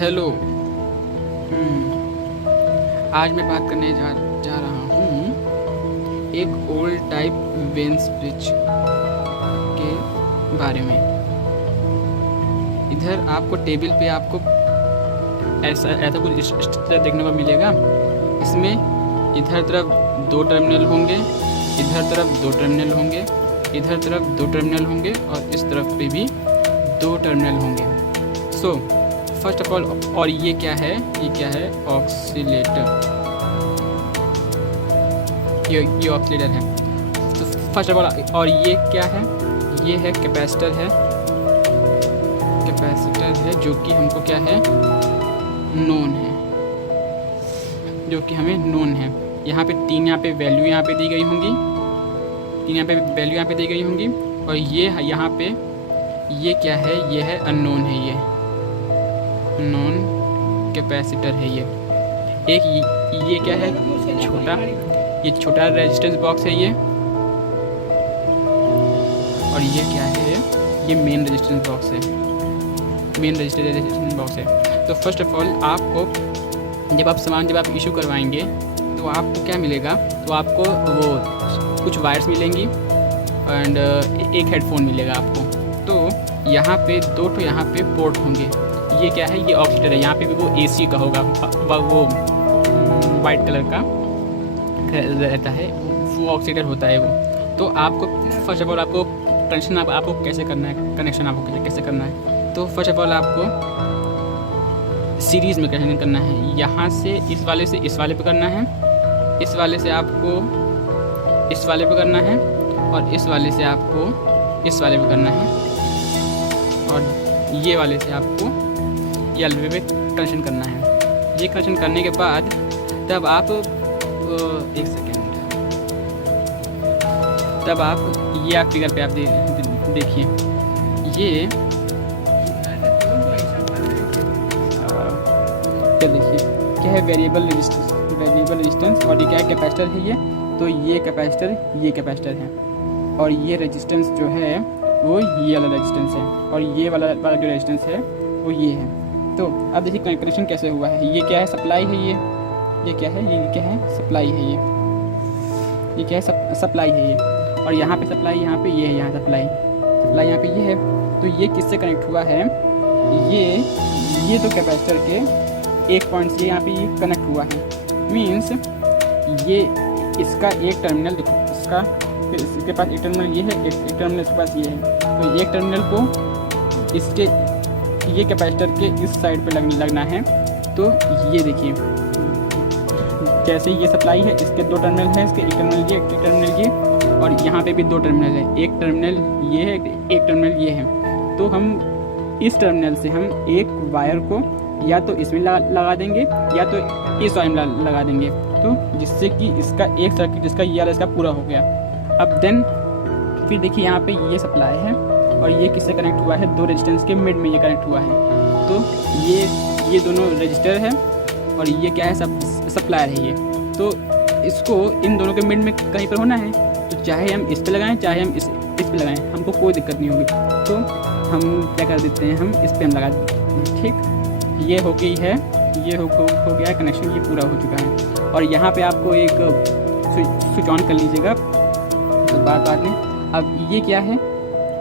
Hello. आज मैं बात करने जा रहा हूँ एक ओल्ड टाइप वेंस ब्रिज के बारे में। इधर आपको टेबल पे आपको ऐसा कुछ स्ट्रक्चर देखने को मिलेगा। इसमें इधर तरफ 2 टर्मिनल होंगे, इधर तरफ 2 टर्मिनल होंगे, इधर तरफ 2 टर्मिनल होंगे और इस तरफ पे भी 2 टर्मिनल होंगे। सो फर्स्ट ऑफ ऑल, और ये क्या है? ये क्या है? ऑक्सीलेटर। ये ऑक्सीलेटर है। तो फर्स्ट ऑफ ऑल, और ये क्या है? ये है कैपेसिटर है। कैपेसिटर है जो कि हमको क्या है? नोन है, जो कि हमें नोन है। यहाँ पे 3 यहाँ पे वैल्यू यहाँ पे दी गई होंगी, 3 यहाँ पे वैल्यू यहाँ पे दी गई होंगी। और ये यहाँ पे ये क्या है? ये है अननोन है, ये नॉन कैपेसिटर है। ये ये क्या है? छोटा, ये छोटा रेजिस्टेंस बॉक्स है ये। और ये क्या है? ये मेन रेजिस्टेंस बॉक्स है, मेन रेजिस्टेंस बॉक्स है। तो फर्स्ट ऑफ ऑल, आपको जब आप इशू करवाएंगे तो आपको क्या मिलेगा? तो आपको वो कुछ वायर्स मिलेंगी एंड एक हेडफोन मिलेगा आपको। तो यहाँ पे 2 तो यहाँ पे पोर्ट होंगे। ये क्या है? ये ऑक्सीलेटर है। यहाँ पे भी वो AC का होगा, वो वाइट कलर का रहता है, वो ऑक्सीलेटर होता है वो। तो आपको फर्स्ट ऑफ ऑल आपको कनेक्शन आपको कैसे करना है, कनेक्शन आपको कैसे करना है? तो फर्स्ट ऑफ ऑल आपको सीरीज़ में कनेक्शन करना है। यहाँ से इस वाले से इस वाले पे करना है, इस वाले से आपको इस वाले पे करना है, और इस वाले से आपको इस वाले पे करना है, और ये वाले से आपको ये वाले पे कनेक्शन करना है। ये कनेक्शन करने के बाद तब आप एक सेकेंड, तब आप ये आप फिगर पे आप देखिए, ये क्या देखिए क्या है? Variable resistance. और ये क्या है? कैपेसिटर है ये। तो ये कैपेसिटर है, और ये रेजिस्टेंस जो है वो ये वाला रेजिस्टेंस है, और ये वाला जो रेजिस्टेंस है वो ये है। तो अब देखिए कनेक्शन कैसे हुआ है। ये क्या है? सप्लाई है ये क्या है? ये क्या है? सप्लाई है ये क्या है? सप्लाई है ये। और यहाँ पे सप्लाई, यहाँ पे ये है, यहाँ सप्लाई यहाँ पे ये है। तो ये किससे कनेक्ट हुआ है? ये तो कैपेसिटर के एक पॉइंट से यहाँ पे ये कनेक्ट हुआ है। मीन्स ये इसका एक टर्मिनल देखो, इसके पास एक टर्मिनल ये है, एक टर्मिनल इसके पास ये है। तो एक टर्मिनल को इसके ये कैपेसिटर के इस साइड पे लगना है। तो ये देखिए, जैसे ये सप्लाई है, इसके 2 टर्मिनल है, इसके एक टर्मिनल ये, एक टर्मिनल ये, और यहाँ पे भी 2 टर्मिनल है, एक टर्मिनल ये है, एक टर्मिनल ये है। तो हम इस टर्मिनल से हम एक वायर को या तो इसमें लगा देंगे या तो इस वायर में लगा देंगे, तो जिससे कि इसका एक सर्किट इसका ये वाला इसका पूरा हो गया। अब देन फिर देखिए यहाँ पे ये सप्लाई है, और ये किससे कनेक्ट हुआ है? 2 रेजिस्टेंस के मिड में ये कनेक्ट हुआ है। तो ये दोनों रजिस्टर है, और ये क्या है? सप्लायर है ये। तो इसको इन दोनों के मिड में कहीं पर होना है। तो चाहे हम इस पे लगाएं, चाहे हम इस पे लगाएं, हमको कोई दिक्कत नहीं होगी। तो हम क्या कर देते हैं? हम इस पे हम लगा देते हैं। ठीक, ये हो गई है, ये हो गया कनेक्शन, ये पूरा हो चुका है। और यहाँ पे आपको एक स्विच ऑन कर लीजिएगा तो बाद में। अब ये क्या है?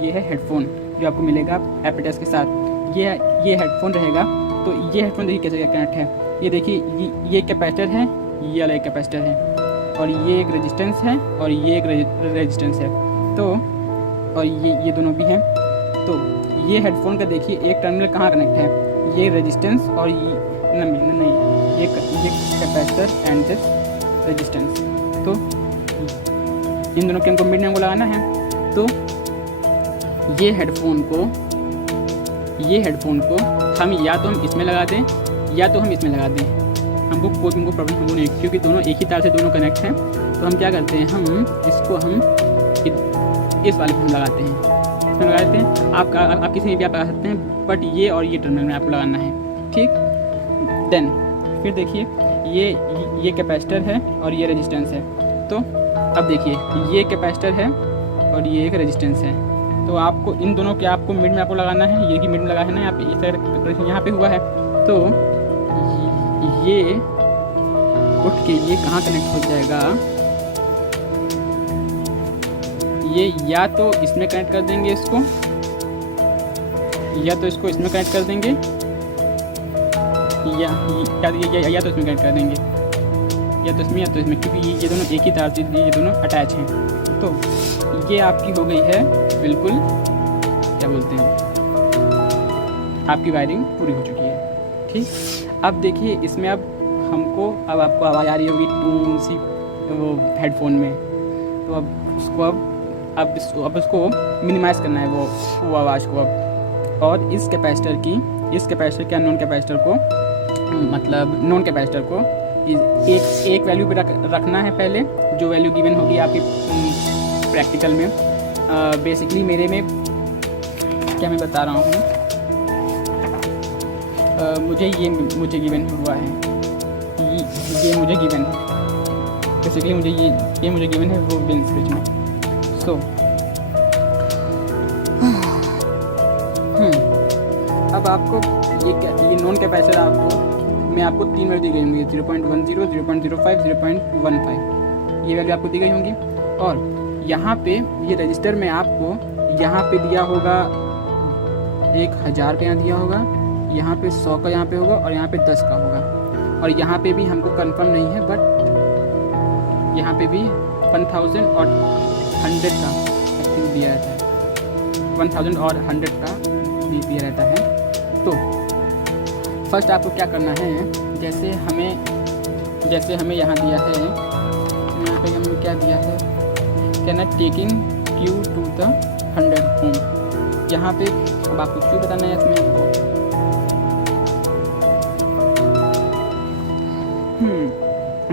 ये है हेडफोन जो आपको मिलेगा एपेटस के साथ। ये हेडफोन रहेगा। तो ये हेडफोन देखिए कैसे कनेक्ट है। ये देखिए, ये कैपेसिटर है, ये वाला एक कैपेसिटर है, और ये एक रेजिस्टेंस है, और ये एक रेजिस्टेंस है। तो और ये दोनों भी हैं। तो ये हेडफोन का देखिए एक टर्मिनल कहाँ कनेक्ट है? ये रेजिस्टेंस और नहीं, ये कैपेसिटर एंड दिस रेजिस्टेंस। तो इन दोनों के हमको मिड में हमको लगाना है। तो ये हेडफोन को हम या तो हम इसमें लगा दें या तो हम इसमें लगा दें, हमको प्रॉब्लम नहीं, क्योंकि दोनों एक ही तार से दोनों कनेक्ट हैं। तो हम क्या करते हैं? हम इसको हम इस वाले पर हम लगाते हैं, इसमें लगा देते हैं। आप किसी में भी आप लगा सकते हैं, बट ये और ये टर्मिनल में आपको लगाना है। ठीक, देन फिर देखिए ये कैपेसिटर है और ये रेजिस्टेंस है। तो अब देखिए, ये कैपेसिटर है और ये एक रेजिस्टेंस है। तो आपको इन दोनों के आपको मिड में आपको लगाना है, ये की मिड में लगाना है। यहाँ पे इस साइड यहाँ पे हुआ है, तो ये उठ के ये कहाँ कनेक्ट हो जाएगा, ये या तो इसमें कनेक्ट कर देंगे इसको, या तो इसको इसमें कनेक्ट कर देंगे, या तो इसमें कनेक्ट कर देंगे, या तो इसमें क्योंकि ये दोनों एक ही तार से ये दोनों अटैच हैं। तो ये आपकी हो गई है बिल्कुल, क्या बोलते हैं, आपकी वायरिंग पूरी हो चुकी है। ठीक, अब देखिए इसमें अब आपको आवाज़ आ रही होगी टून सी वो हेडफोन में, तो अब उसको अब उसको मिनिमाइज़ करना है वो आवाज़ को अब। और इस कैपेसिटर के नॉन कैपेसिटर को, मतलब नॉन कैपेसिटर को एक वैल्यू पे रखना है पहले, जो वैल्यू गिवन होगी आपकी प्रैक्टिकल में। बेसिकली मेरे में क्या मैं बता रहा हूँ, मुझे गिवन हुआ है, ये मुझे गिवन है, बेसिकली मुझे गिवन है वो विन स्विच में। सो अब आपको ये नॉन कैपेसिटर मैं आपको 3 वैल्यू दी गई होंगी, 0.10, 0.05, 0.15, ये वैल्यू आपको दी गई होंगी। और यहाँ पे ये रजिस्टर में आपको यहाँ पे दिया होगा 1000 का, यहाँ दिया होगा, यहाँ पे 100 का यहाँ पे होगा, और यहाँ पे 10 का होगा। और यहाँ पे भी हमको कंफर्म नहीं है, बट यहाँ पे भी 1000 और 100 का दिया रहता है, 1000 और 100 का दिया रहता है। तो फर्स्ट आपको क्या करना है, जैसे हमें यहाँ दिया है, यहाँ पे हमें क्या दिया है, कहना टेकिंग Q to the 100 ओम। यहाँ पे अब आपको क्यों बताना है इसमें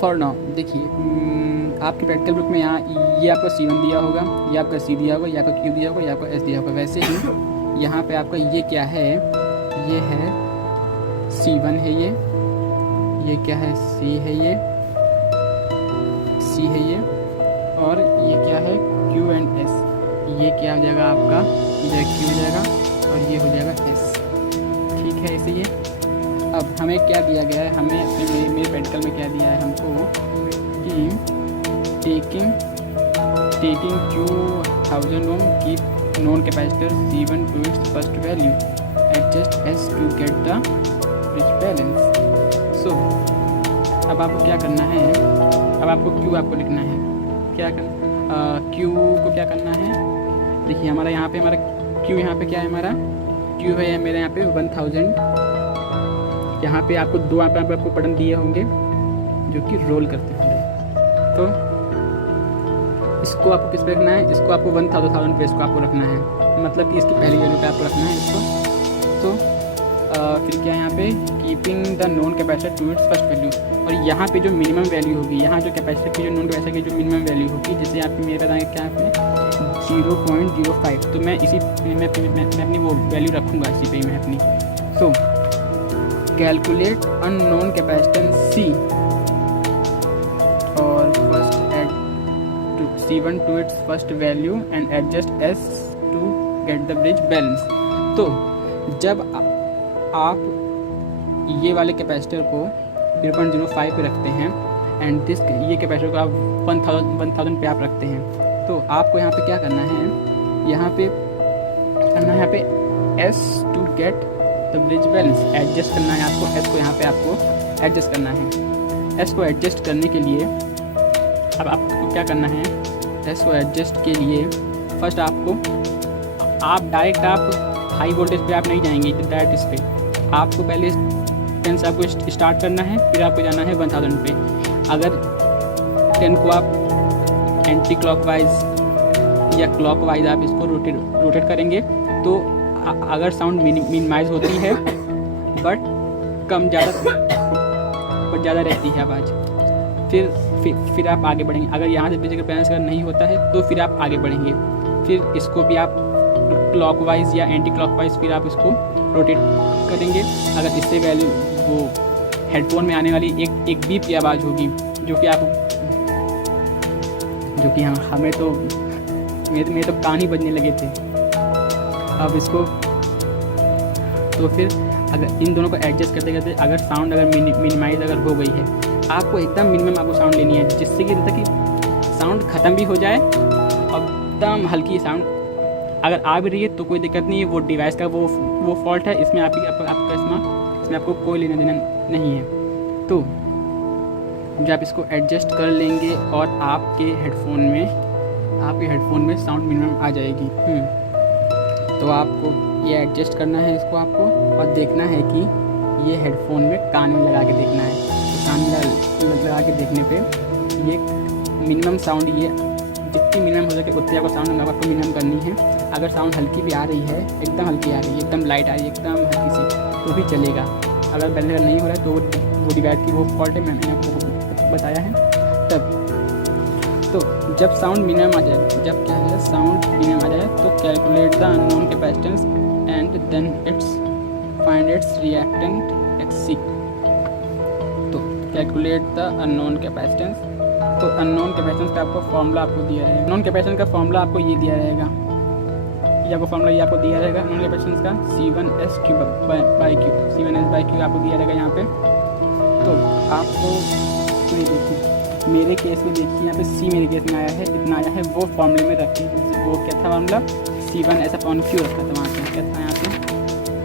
फॉर नाउ। देखिए आपके प्रैक्टिकल बुक में यहाँ ये आपका C1 दिया होगा, ये आपका C दिया होगा, ये आपका Q दिया होगा, ये आपका S दिया होगा। वैसे ही यहाँ पे आपका ये क्या है, ये है C1 है, ये क्या है, C है, ये C है, ये और ये क्या है, Q एंड S। ये क्या हो जाएगा आपका, ये Q हो जाएगा और ये हो जाएगा S। ठीक है, ऐसे ये। अब हमें क्या दिया गया है, हमें अपने मेरे प्रैक्टिकल में क्या दिया है हमको कि taking Q1000 ohm keep known capacitor C1 to its first value, adjust S to get the bridge balance. So अब आपको क्या करना है, अब आपको Q आपको लिखना है, क्या करना, Q को क्या करना है। देखिए हमारा यहाँ पे Q यहाँ पे क्या है, हमारा Q है मेरे यहाँ पे 1000। यहाँ पे आपको दो आपको बटन दिए होंगे जो कि रोल करते होंगे। तो इसको आपको किस पे रखना है, इसको आपको 1000 पे इसको आपको रखना है, मतलब कि इसकी पहली वैल्यू पे आपको रखना है इसको। तो फिर क्या है यहाँ पे keeping the known capacitor to its first value. और यहाँ पे जो मिनिमम वैल्यू होगी, यहाँ जो कैपेसिटर की जो नॉन कैपेसिटर की जो मिनिमम वैल्यू होगी, जैसे आप मेरे बताएंगे क्या है 0.05, तो मैं अपनी वो वैल्यू रखूँगा इसी पे मैं अपनी। So calculate unknown capacitance C और first add C1 to its first value and adjust S to get the bridge balance. तो जब आप ये वाले कैपेसिटर को 0.05 पे रखते हैं एंड दिस ये कैपेसिटर को आप 1000 पे आप रखते हैं, तो आपको यहाँ पे क्या करना है, यहाँ पे यहाँ पे S to get the bridge balance adjust करना है आपको। S को यहाँ पे आपको एडजस्ट करना है। S को एडजस्ट करने के लिए अब आपको क्या करना है, S को एडजस्ट के लिए फर्स्ट आप डायरेक्ट आप हाई वोल्टेज पे आप नहीं जाएंगे, डायरेक्ट इस पे आपको पहले 10 से आपको स्टार्ट करना है, फिर आपको जाना है 1000 पे। अगर 10 को आप एंटी क्लॉकवाइज या क्लॉकवाइज आप इसको रोटेट करेंगे तो अगर साउंड मिनिमाइज होती है बट ज़्यादा रहती है आवाज़। फिर आप आगे बढ़ेंगे। अगर यहाँ से ब्रिज बैलेंस अगर नहीं होता है तो फिर आप आगे बढ़ेंगे, फिर इसको भी आप क्लॉकवाइज या एंटी क्लॉकवाइज फिर आप इसको रोटेट करेंगे। अगर इससे वैल्यू वो हेडफोन में आने वाली एक बीप की आवाज़ होगी जो कि हमें तो मेरे तो कान ही बजने लगे थे। अब इसको तो फिर अगर इन दोनों को एडजस्ट करते करते अगर साउंड अगर मिनिमाइज अगर हो गई है, आपको एकदम मिनिमम आपको साउंड लेनी है, जिससे कि मतलब कि साउंड ख़त्म भी हो जाए और एकदम हल्की साउंड अगर आ भी रही है तो कोई दिक्कत नहीं है, वो डिवाइस का वो फॉल्ट है, इसमें आपका इसमें आपको कोई लेना देना नहीं है। तो जब आप इसको एडजस्ट कर लेंगे और आपके हेडफोन में साउंड मिनिमम आ जाएगी। तो आपको ये एडजस्ट करना है इसको आपको, और देखना है कि ये हेडफोन में कान में लगा के देखना है। तो कान में लगा के देखने पे ये मिनिमम साउंड, ये जितनी मिनिमम हो सके उतनी आपको साउंड आपको मिनिमम करनी है। अगर साउंड हल्की भी आ रही है, एकदम हल्की आ रही है, एकदम लाइट आ रही है, एकदम हल्की सी, तो भी चलेगा। अगर बैलेंस नहीं हो रहा है तो वो डिवाइस की वो फॉल्ट है, मैंने आपको बताया है। तब तो जब साउंड मिनिमम आ जाए, जब क्या है साउंड मिनिमम आ जाए, तो calculate the unknown capacitance and then find its reactance X C. तो कैलकुलेट द अननोन कैपेसिटेंस, तो अननोन कैपेसिटेंस का आपको फॉर्मूला आपको दिया है। अननोन कैपेसिटेंस का फॉर्मूला आपको ये दिया रहेगा, ये आपको फॉर्मूला ये आपको दिया रहेगा अननोन कैपेसिटेंस का C1S Q by Q, C1S by Q आपको दिया रहेगा यहाँ पे। तो आपको ये देखिए मेरे केस में देखिए यहाँ पे C मेरे केस में आया है, इतना आया है, वो फॉर्मूले में रखी, वो क्या था फॉर्मूला C1S/Q रखा था वहाँ पे, क्या था यहाँ पे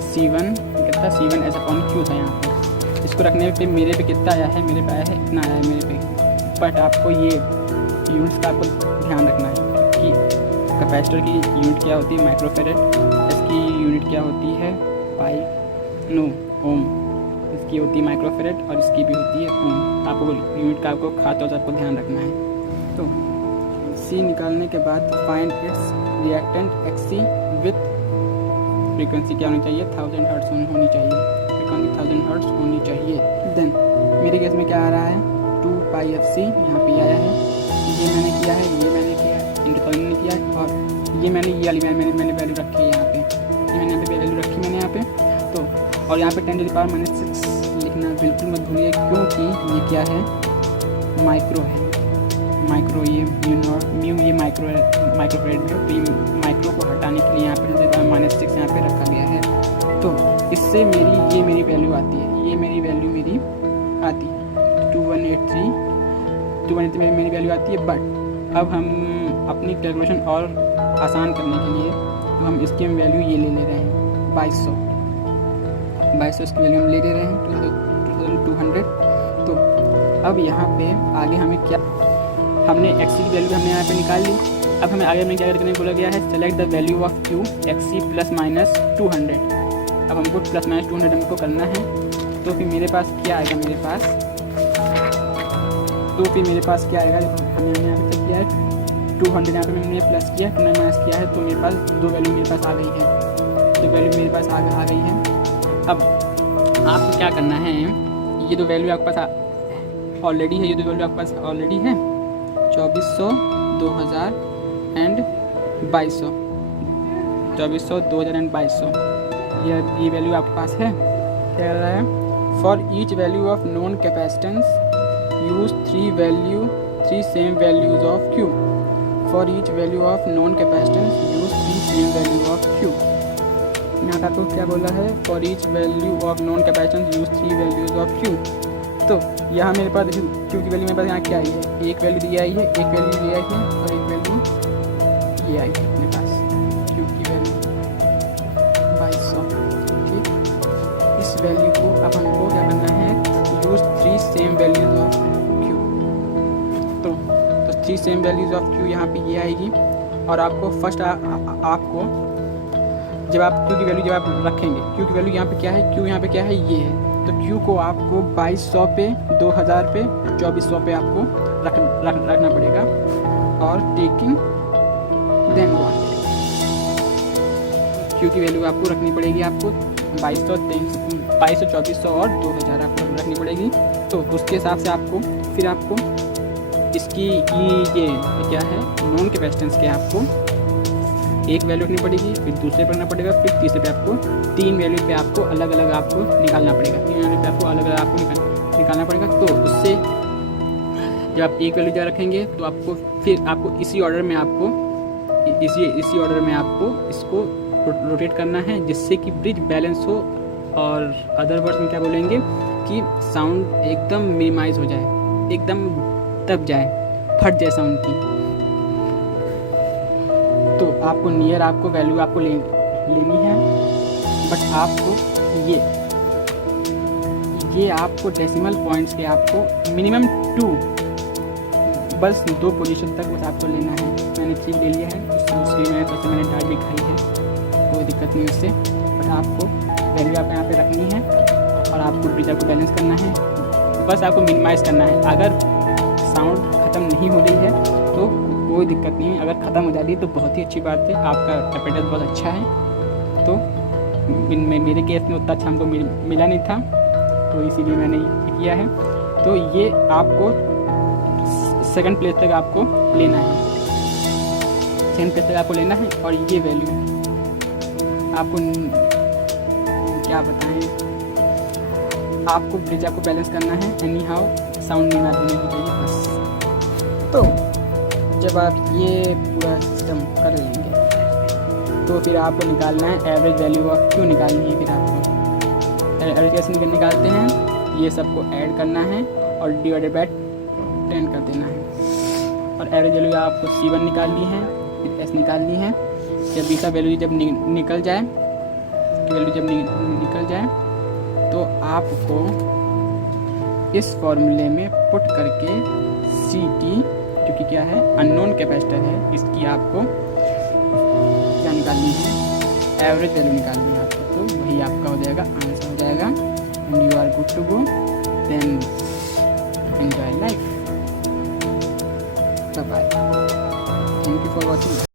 C1S/Q था यहाँ पे। इसको रखने पे मेरे पे कितना आया है, मेरे पे आया है इतना आया है मेरे पे। बट आपको ये यूनिट्स का आपको ध्यान रखना है कि कैपेसिटर की यूनिट क्या होती है माइक्रोफेरेड, इसकी यूनिट क्या होती है ओम, इसकी होती है माइक्रोफेरेड और इसकी भी होती है ओम। आपको यूनिट का आपको खास आपको ध्यान रखना है। तो C निकालने के बाद find its reactant XC with frequency क्या होनी चाहिए, 1000 हर्ट्ज होनी चाहिए, फ्रीक्वेंसी 1000 हर्ट्ज होनी चाहिए। देन मेरे केस में क्या आ रहा है 2πfc यहाँ पे आया है, ये मैंने किया है, ये मैंने किया है, इंटरकॉलिंग ने किया है, और ये मैंने ये वाली मैंने वैल्यू रखी है यहाँ पे, ये मैंने यहाँ पे वैल्यू रखी मैंने यहाँ पे। तो और यहाँ पे 10⁻⁻⁶ लिखना बिल्कुल मत भूलिए, क्योंकि ये क्या है माइक्रो है, माइक्रो ये म्यू ये माइक्रोफेरेड में, तो माइक्रो को हटाने के लिए यहाँ पे 10⁻⁻⁶ यहाँ पे रखा गया है। तो इससे मेरी वैल्यू आती है, ये मेरी वैल्यू आती है 2183 मेरी वैल्यू आती है। बट अब हम अपनी कैलकुलेशन और आसान करने के लिए तो हम इसकी वैल्यू ये ले रहे हैं 2200 इसकी वैल्यू हम ले रहे हैं 2200। तो अब यहाँ पे आगे हमें क्या, हमने XC की वैल्यू हमने यहाँ पे निकाल ली। अब हमें आगे हमें क्या करने बोला गया है, select the value of Q XC ±200। अब हमको ±200 हमको करना है। तो फिर मेरे पास क्या आएगा, मेरे पास क्या आएगा, हमने यहाँ पे चेक किया है 200 यहाँ पे मैंने प्लस किया, 200 माइनस किया है, तो मेरे पास दो वैल्यू मेरे पास आ गई है, तो वैल्यू मेरे पास आ गई है। अब आपको क्या करना है, ये तो वैल्यू आपके पास ऑलरेडी है, ये तो वैल्यू आपके पास ऑलरेडी है 2400, 2000 एंड 2200, 2400, 2000 एंड 2200 ये वैल्यू आपके पास है। क्या कर रहा है, for each value of non capacitance use 3 same values of Q। For each value of non capacitance use 3 same value of Q। यहाँ पे आपको क्या बोला है, for each value of non capacitance use 3 values of Q। तो यहाँ मेरे पास Q की वैल्यू मेरे पास यहाँ क्या आई है, एक वैल्यू दी आई है, एक वैल्यू ये आई है और एक वैल्यू ये आई है मेरे पास, Q की वैल्यू 2200। ठीक, इस वैल्यू को अब हमको क्या करना है, use 3 same values of Q। तो 3 सेम वैल्यूज ऑफ Q यहाँ पे ये आएगी। और आपको फर्स्ट आपको जब आप Q की वैल्यू जब आप रखेंगे, Q की वैल्यू यहाँ पे क्या है, Q यहाँ पे क्या है, ये है। तो Q को आपको 2200 पे, 2000 पे, 2400 पे आपको रखना पड़ेगा। और टेकिंग देन वन, Q की वैल्यू आपको रखनी पड़ेगी, आपको 2200, 2400 और 2000 आपको रखनी पड़ेगी। तो उसके हिसाब से आपको फिर आपको इसकी ये क्या है नॉन कैपेसिटेंस के आपको एक वैल्यू रखनी पड़ेगी, फिर दूसरे पर रखना पड़ेगा, फिर तीसरे पे आपको 3 वैल्यू पे आपको अलग अलग आपको निकालना पड़ेगा, 3 वैल्यू पे आपको अलग अलग आपको निकालना पड़ेगा। तो उससे जब आप एक वैल्यू जब रखेंगे तो आपको फिर आपको इसी ऑर्डर में आपको इसको रोटेट करना है, जिससे कि ब्रिज बैलेंस हो और अदर वर्ड्स में क्या बोलेंगे कि साउंड एकदम मिनिमाइज हो जाए, एकदम दब जाए, फट जाए साउंड की। तो आपको नियर आपको वैल्यू आपको लेनी है, बट आपको ये आपको डेसिमल पॉइंट्स के आपको मिनिमम 2, बस 2 पोजीशन तक बस आपको लेना है। मैंने 3 ले लिया है, उसके मैंने डाट भी खाई है, कोई दिक्कत नहीं उससे। बट आपको वैल्यू आप यहाँ पे रखनी है और आपको ब्रिज को बैलेंस करना है, बस आपको मिनिमाइज़ करना है। अगर साउंड ख़त्म नहीं हो रही है तो कोई दिक्कत नहीं है, अगर ख़त्म हो जाती है तो बहुत ही अच्छी बात है, आपका एपेटाइज बहुत अच्छा है। तो मेरे केस में उतना अच्छा हमको मिला नहीं था, तो इसीलिए मैंने ये किया है। तो ये आपको सेकंड प्लेस तक आपको लेना है, सेकंड प्लेस तक आपको लेना है। और ये वैल्यू आपको क्या बताएं, आपको ब्रिज आपको बैलेंस करना है, एनी हाउ साउंड नहीं होनी चाहिए बस। तो जब आप ये पूरा सिस्टम कर लेंगे तो फिर आपको निकालना है एवरेज वैल्यू ऑफ क्यों निकालनी है। फिर आपको एवरेज कैसे निकालते हैं, ये सबको ऐड करना है और डिवाइडेड बाय 10 कर देना है। और एवरेज वैल्यू आपको C1 निकालनी है, फिर S निकालनी है। जब इसका वैल्यू जब निकल जाए, निकल जाए तो आपको इस फॉर्मूले में पुट करके CT, जो कि क्या है अननोन कैपेसिटर है, इसकी आपको क्या निकालनी है, एवरेज वैल्यू निकालनी है आपको। तो वही आपका हो जाएगा, आंसर हो जाएगा। And you are good to go, then enjoy life. Bye bye, thank you for watching.